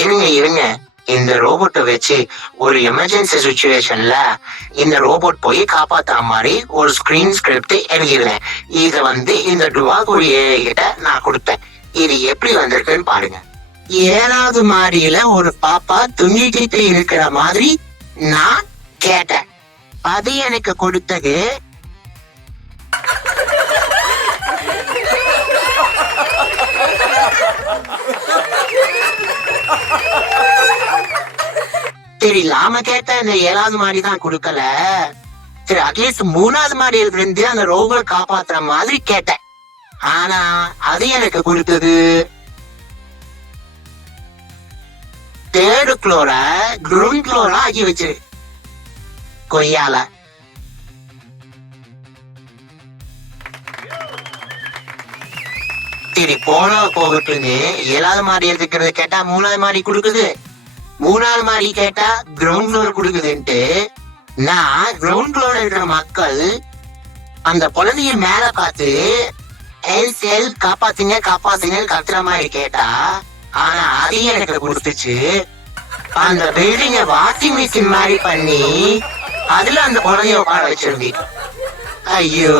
இருங்க இருங்க, இந்த ரோபோட்டை வச்சு ஒரு எமர்ஜென்சி சுச்சுவேஷன்ல இந்த ரோபோட் போய் காப்பாத்துற மாதிரி ஒரு ஸ்கிரீன் ஸ்கிரிப்ட் எழுதிடுறேன். இத இந்த டுவாகுடி கிட்ட நான் கொடுத்தேன். இது எப்படி வந்திருக்குன்னு பாருங்க. 7வது மாடியில ஒரு பாப்பா தூங்கிக்கிட்டு இருக்கிற மாதிரி நான் கேட்டேன். அது எனக்கு கொடுத்தது தெரியலாம கேட்ட இந்த 7வது மாடி தான் கொடுக்கல. சரி, அட்லீஸ்ட் 3வது மாடியில இருந்து அந்த ரோபோட் காப்பாத்துற மாதிரி கேட்டேன். ஆனா அது எனக்கு கொடுத்தது 3rd ஃப்ளோர கிரவுண்ட் ஃப்ளோரா ஆக்கி வச்சிரு கொய்யால. சரி, போகட்டுன்னு 7வது மாடி இருக்கிறது கேட்டா 3வது மாடி கொடுக்குது, 3வது மாடி கேட்டா கிரவுண்ட் ஃப்ளோர் கொடுக்குதுன்ட்டு நான் கிரவுண்ட் ஃப்ளோர் இருக்கிற மக்கள் அந்த குழந்தைய மேல பார்த்து ஹெல்ப் காப்பாத்துங்க காப்பாத்துங்கன்னு கத்துற மாதிரி கேட்டா, ஆனா அதையும் எனக்கு கொடுத்துச்சு. அந்த பில்டிங்க வாஷிங் மிஷின் மாதிரி பண்ணி அதுல அந்த குழந்தைய உட்கார வச்சிருந்தேன். ஐயோ,